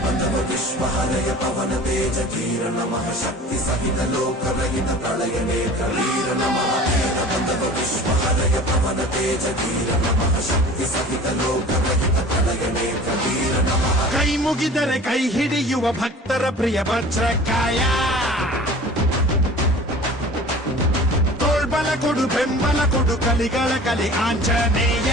ವಿಶ್ವಹರಯ ಪವನ ತೇಜ ಧೀರ ನಮಃ ಶಕ್ತಿ ಸಹಿತ ಲೋಕರಹಿತ ಪ್ರಳಯ ನೇತ್ರ ವೀರ ನಮಃ ಬಂಧವ ವಿಶ್ವಹರಯ ಪವನ ತೇಜ ಧೀರ ನಮಃ ಶಕ್ತಿ ಸಹಿತ ಲೋಕರಹಿತ ಪ್ರಳಯ ನೇತ್ರ ವೀರ ನಮಃ ಕೈ ಮುಗಿದರೆ ಕೈ ಹಿಡಿಯುವ ಭಕ್ತರ ಪ್ರಿಯ ವಜ್ರಕಾಯ ತೋಳ್ಬಲ ಕೊಡು ಬೆಂಬಲ ಕೊಡು ಕಲಿಗಳ ಕಲಿ ಆಂಜನೇಯ